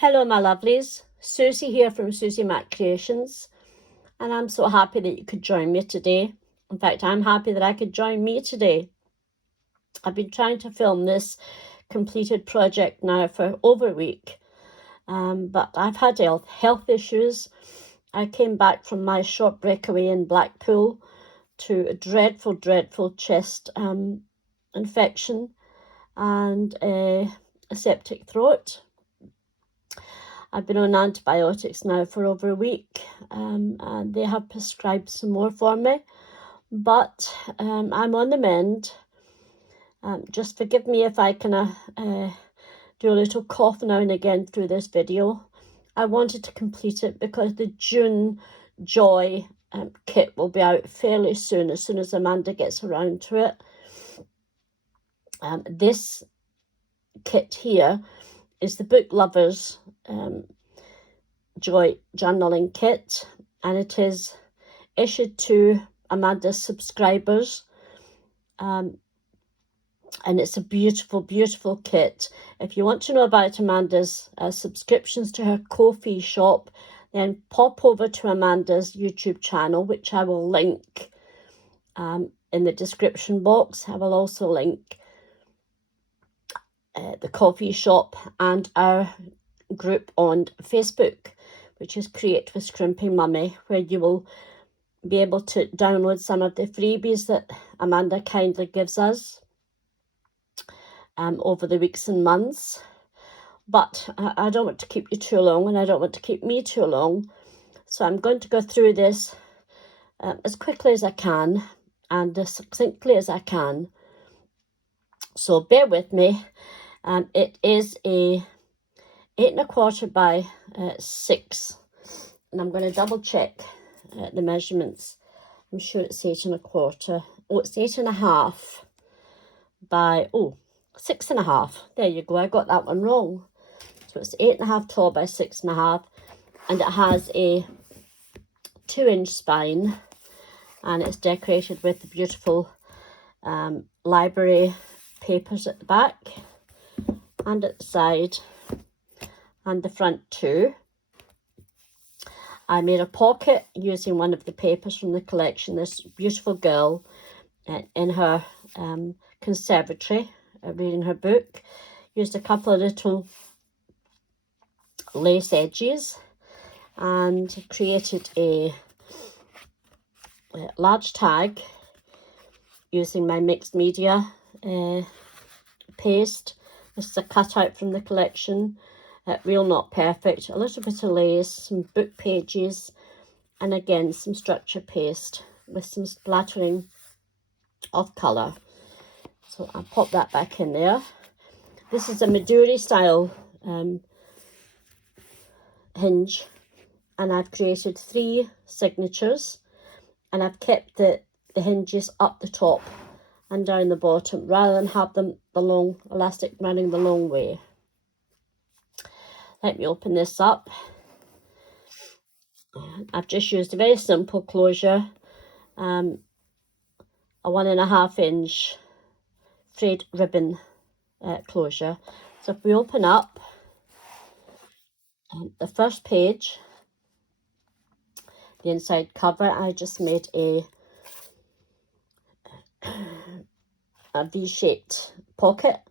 Hello my lovelies, Susie here from Susie Mac Creations, and I'm so happy that you could join me today. In fact, I'm happy that I could join me today. I've been trying to film this completed project now for over a week, but I've had health issues. I came back from my short breakaway in Blackpool to a dreadful chest infection and a septic throat. I've been on antibiotics now for over a week, and they have prescribed some more for me, but I'm on the mend. Just forgive me if I kind of do a little cough now and again through this video. I wanted to complete it because the June Joy kit will be out fairly soon, as soon as Amanda gets around to it. This kit here is the Book Lovers Joy journaling kit, and it is issued to Amanda's subscribers, and it's a beautiful kit. If you want to know about Amanda's subscriptions to her Ko-fi shop, then pop over to Amanda's YouTube channel, which I will link in the description box. I will also link the coffee shop and our group on Facebook, which is Create with Scrimping Mummy, where you will be able to download some of the freebies that Amanda kindly gives us over the weeks and months. But I don't want to keep you too long, and I don't want to keep me too long, so I'm going to go through this as quickly as I can and as succinctly as I can. So bear with me. It is a 8 1/4 by 6, and I'm going to double check the measurements. I'm sure it's 8 1/4. Oh, it's 8 1/2 by 6 1/2. There you go, I got that one wrong. So it's 8 1/2 tall by 6 1/2, and it has a 2-inch spine, and it's decorated with the beautiful library papers at the back and at the side and the front too. I made a pocket using one of the papers from the collection. This beautiful girl in her conservatory reading her book used a couple of little lace edges and created a large tag using my mixed media paste. This is a cutout from the collection. Real Not Perfect, a little bit of lace, some book pages, and again some structure paste with some splattering of colour. So I'll pop that back in there. This is a Midori style hinge, and I've created 3 signatures, and I've kept the hinges up the top and down the bottom rather than have them the long elastic running the long way. Let me open this up. I've just used a very simple closure, a 1 1/2 inch frayed ribbon closure. So if we open up the first page, the inside cover, I just made a V-shaped pocket,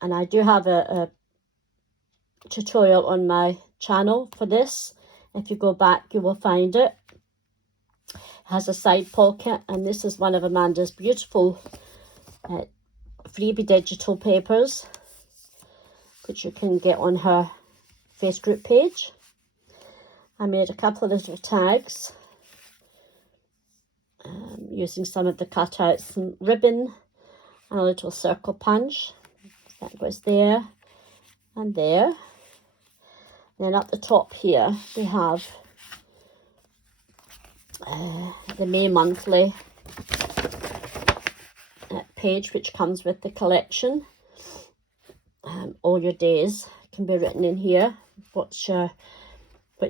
and I do have a tutorial on my channel for this. If you go back, you will find it. It has a side pocket, and this is one of Amanda's beautiful freebie digital papers, which you can get on her Facebook page. I made a couple of little tags using some of the cutouts, some ribbon, and a little circle punch. That goes there and there. Then up the top here we have the May monthly page, which comes with the collection. All your days can be written in here. What you're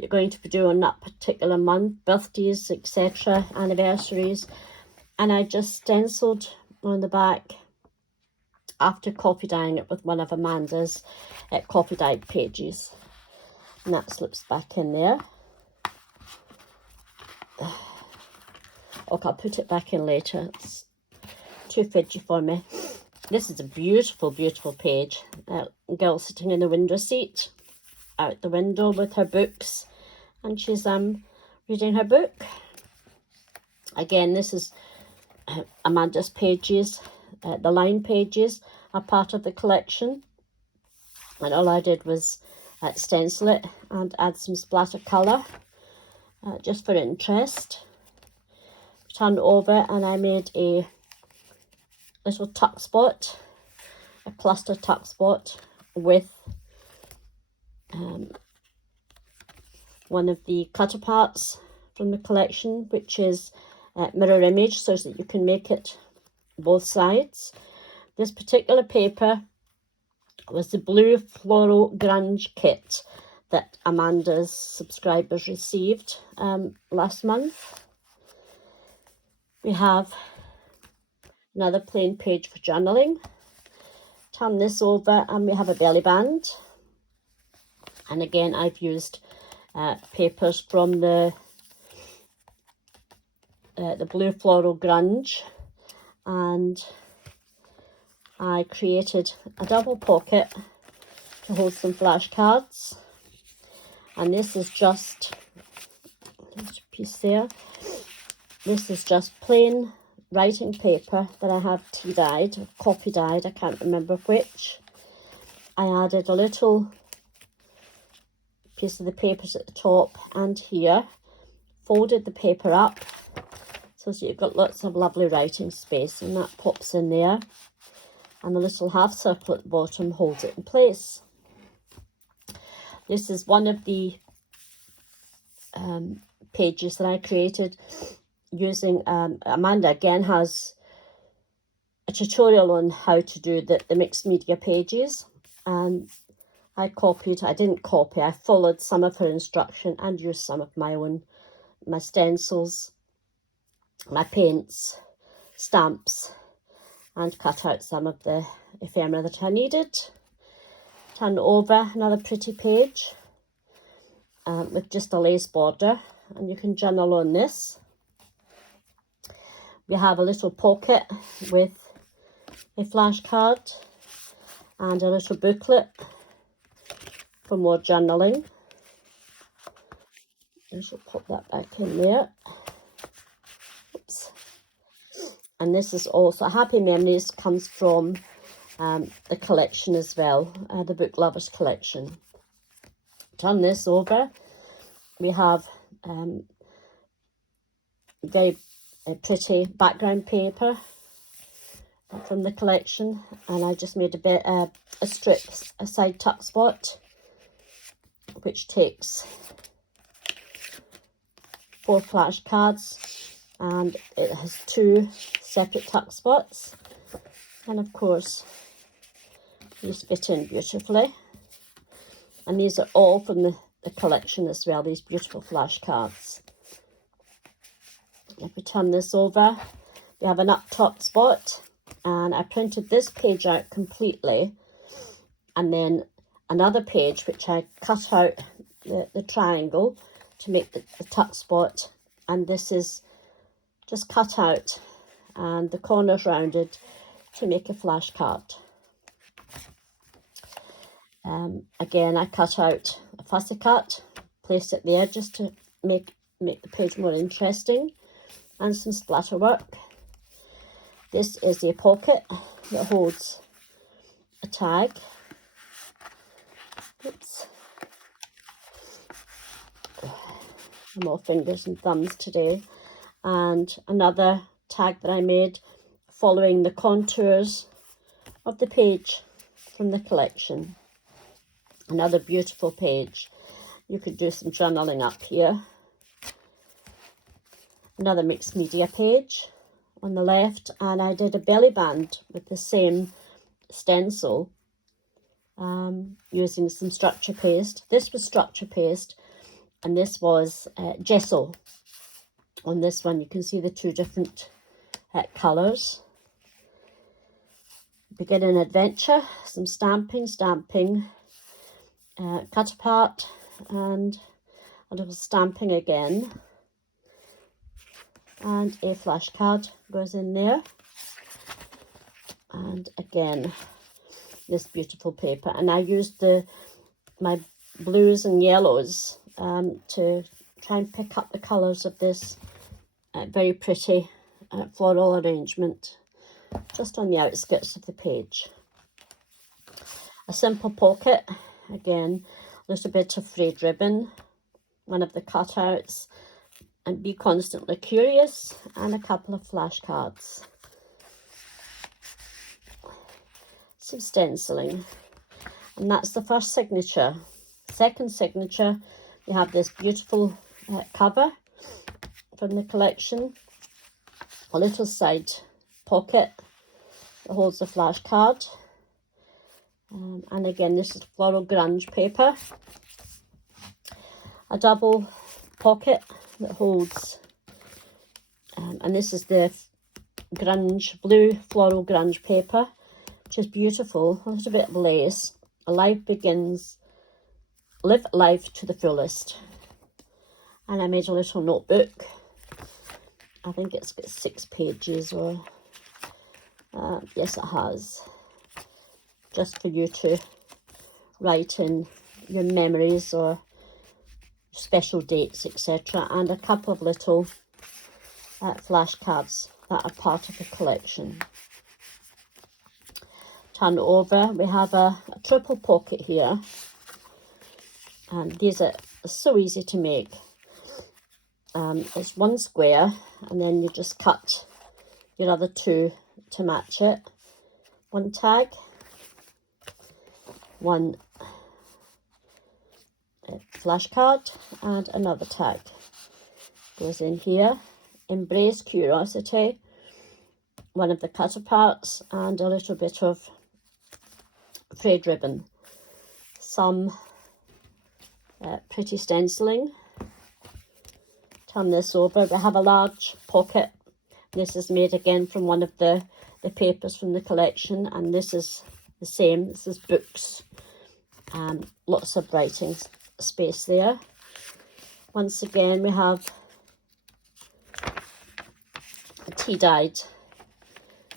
going to be doing that particular month, birthdays, etc., anniversaries. And I just stenciled on the back after coffee dyeing it with one of Amanda's coffee dyed pages. And that slips back in there. Okay, I'll put it back in later. It's too fidgy for me. This is a beautiful, beautiful page. A girl sitting in the window seat, out the window with her books, and she's reading her book. Again, this is Amanda's pages. The line pages are part of the collection, and all I did was stencil it and add some splatter colour just for interest. Turned over and I made a little tuck spot, a cluster tuck spot with one of the cut aparts from the collection, which is mirror image, so that you can make it both sides. This particular paper was the blue floral grunge kit that Amanda's subscribers received last month. We have another plain page for journaling. Turn this over and we have a belly band. And again, I've used papers from the blue floral grunge, and I created a double pocket to hold some flashcards. And this is just, there's a piece there. This is just plain writing paper that I have tea dyed, or coffee dyed, I can't remember which. I added a little piece of the papers at the top and here, folded the paper up so that you've got lots of lovely writing space, and that pops in there, and the little half circle at the bottom holds it in place. This is one of the pages that I created using, Amanda again has a tutorial on how to do the mixed media pages, and I didn't copy, I followed some of her instruction and used some of my own, my stencils, my paints, stamps, and cut out some of the ephemera that I needed. Turn over another pretty page with just a lace border, and you can journal on this. We have a little pocket with a flashcard and a little booklet for more journaling. I shall pop that back in there. Oops. And this is also Happy Memories, comes from the collection as well, the Book Lovers collection. Turn this over. We have very pretty background paper from the collection, and I just made a strip, a side tuck spot, which takes 4 flashcards, and it has 2 separate tuck spots, and of course these fit in beautifully. And these are all from the collection as well, these beautiful flashcards. If we turn this over, we have an up top spot, and I printed this page out completely, and then another page which I cut out the triangle to make the tuck spot, and this is just cut out and the corners rounded to make a flashcard. Again, I cut out a fussy cut, placed it there just to make the page more interesting, and some splatter work. This is a pocket that holds a tag. Oops. I'm all fingers and thumbs today. And another tag that I made following the contours of the page from the collection. Another beautiful page. You could do some journaling up here. Another mixed media page on the left, and I did a belly band with the same stencil using some structure paste. This was structure paste, and this was gesso. On this one you can see the 2 different colours. Beginning adventure, some stamping, cut apart, and a little stamping again, and a flashcard goes in there, and again this beautiful paper. And I used my blues and yellows to try and pick up the colours of this very pretty floral arrangement just on the outskirts of the page. A simple pocket, again, a little bit of frayed ribbon, one of the cutouts, and Be Constantly Curious, and a couple of flashcards. Some stenciling, and that's the first signature. Second signature, we have this beautiful cover from the collection, a little side pocket that holds the flashcard, and again this is floral grunge paper, a double pocket that holds, and this is the grunge, blue floral grunge paper, which is beautiful, a little bit of lace. Life begins, live life to the fullest. And I made a little notebook. I think it's got 6 pages, or yes it has, just for you to write in your memories or special dates, etc., and a couple of little flashcards that are part of the collection. Turn it over, we have a triple pocket here, and these are so easy to make. It's one square, and then you just cut your other 2 to match it. One tag, one flashcard, and another tag goes in here. Embrace Curiosity, one of the cutter parts, and a little bit of frayed ribbon. Some pretty stenciling. Turn this over, we have a large pocket. This is made again from one of the papers from the collection, and this is the same. This is books, lots of writing space there. Once again, we have a tea-dyed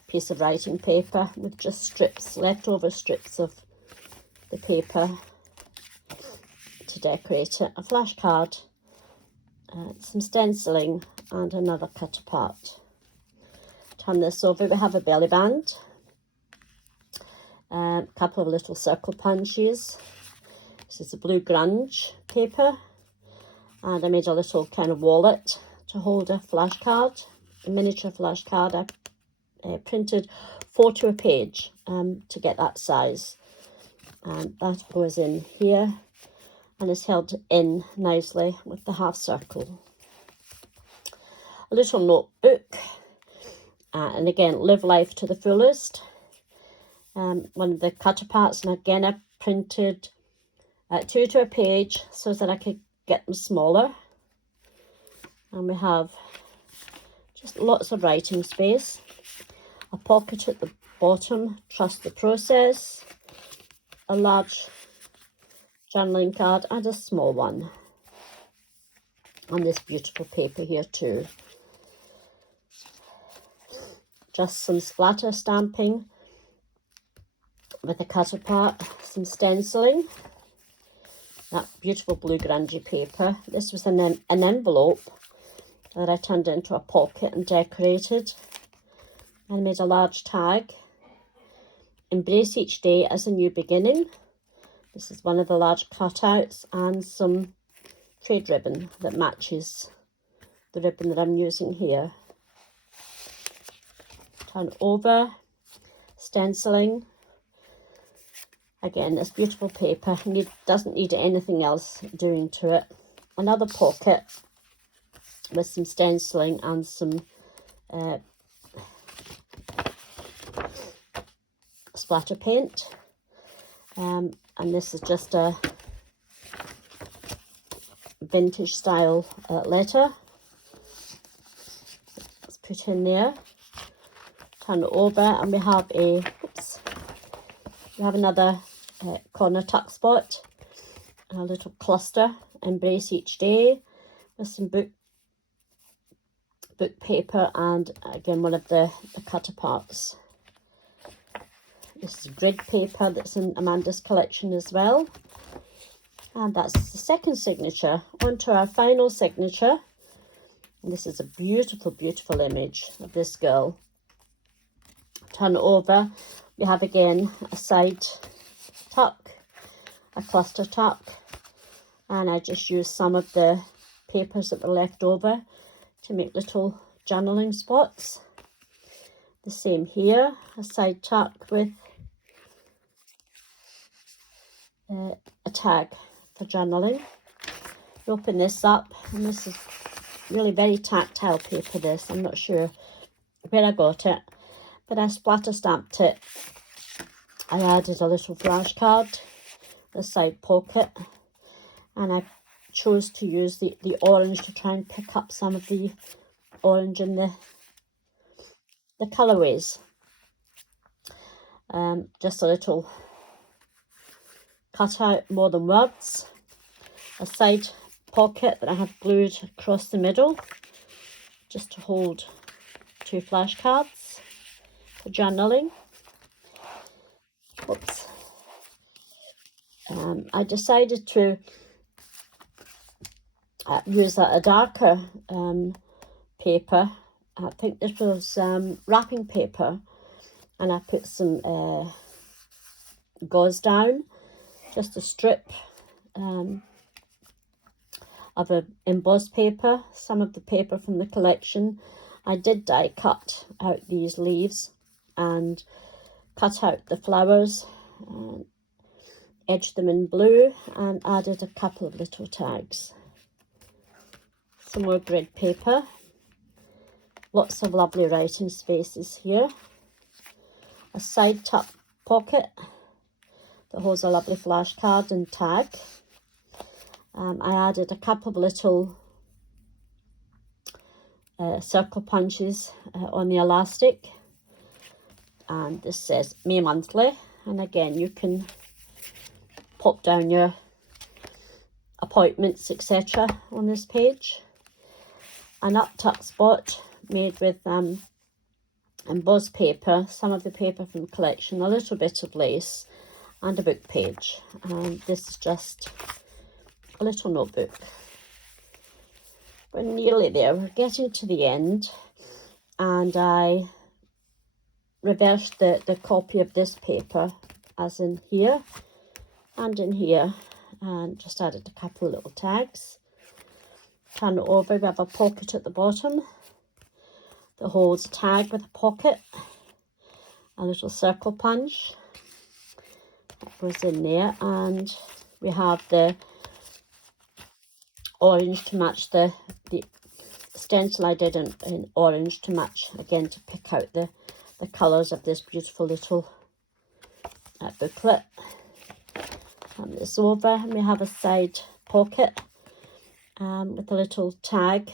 piece of writing paper with just strips, leftover strips of the paper to decorate it. A flashcard, some stenciling, and another cut apart. Turn this over, we have a belly band, a couple of little circle punches. This is a blue grunge paper, and I made a little kind of wallet to hold a flashcard, a miniature flashcard. I printed 4 to a page to get that size, and that goes in here and is held in nicely with the half circle. A little notebook, and again, live life to the fullest. One of the cutter parts, and again I printed 2 to a page so that I could get them smaller. And we have just lots of writing space. A pocket at the bottom, trust the process. A large journaling card and a small one. On this beautiful paper here too. Just some splatter stamping with a cutter part, some stenciling. That beautiful blue grungy paper. This was an envelope that I turned into a pocket and decorated. And made a large tag. Embrace each day as a new beginning. This is one of the large cutouts, and some frayed ribbon that matches the ribbon that I'm using here. Turn over, stenciling. Again, this beautiful paper doesn't need anything else doing to it. Another pocket with some stenciling and some splatter paint, and this is just a vintage style letter. Let's put in there, turn it over, and we have another corner tuck spot, a little cluster, Embrace Each Day, with some book paper, and again one of the cut aparts. This is grid paper that's in Amanda's collection as well. And that's the second signature. On to our final signature. And this is a beautiful, beautiful image of this girl. Turn it over. We have again a side tuck, a cluster tuck, and I just used some of the papers that were left over to make little journaling spots. The same here, a side tuck with a tag for journaling. You open this up, and this is really very tactile paper, this. I'm not sure where I got it, but I splatter stamped it. I added a little flashcard, a side pocket, and I chose to use the orange to try and pick up some of the orange in the colourways. Just a little cut out More Than Words, a side pocket that I have glued across the middle just to hold 2 flashcards for journaling. Oops. I decided to use a darker paper. I think this was wrapping paper, and I put some gauze down, just a strip of a embossed paper, some of the paper from the collection. I did die cut out these leaves and cut out the flowers, edged them in blue, and added a couple of little tags. Some more grid paper, lots of lovely writing spaces here, a side tuck pocket that holds a lovely flashcard and tag. I added a couple of little circle punches on the elastic, and this says May Monthly, and again you can pop down your appointments, etc. on this page. An up tuck spot made with embossed paper, some of the paper from the collection, a little bit of lace, and a book page. And this is just a little notebook. We're nearly there, we're getting to the end, and I reversed the copy of this paper, as in here and in here, and just added a couple of little tags. Turn it over, we have a pocket at the bottom that holds a tag with a pocket, a little circle punch that goes in there, and we have the orange to match the stencil I did in orange to match, again, to pick out the colours of this beautiful little booklet. Turn this over, and we have a side pocket with a little tag,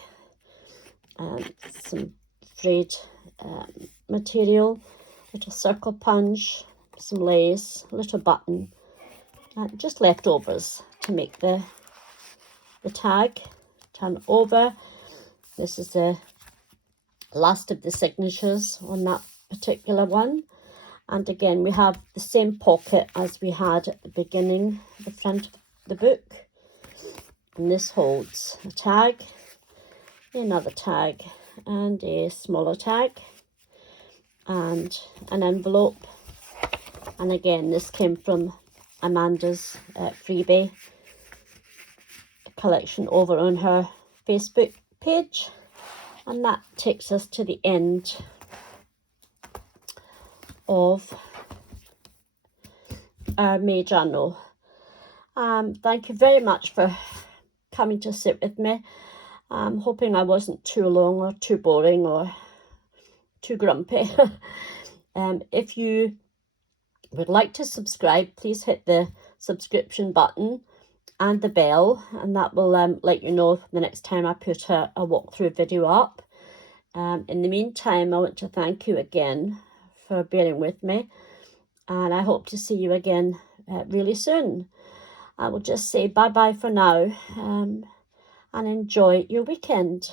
some frayed material, little circle punch, some lace, a little button, just leftovers to make the tag. Turn over. This is the last of the signatures on that particular one, and again we have the same pocket as we had at the beginning, the front of the book, and this holds a tag, another tag, and a smaller tag, and an envelope. And again, this came from Amanda's freebie collection over on her Facebook page. And that takes us to the end of our May journal. Thank you very much for coming to sit with me. I'm hoping I wasn't too long or too boring or too grumpy. If you would like to subscribe, please hit the subscription button and the bell, and that will let you know the next time I put a walkthrough video up. In the meantime, I want to thank you again for bearing with me, and I hope to see you again really soon. I will just say bye-bye for now, and enjoy your weekend.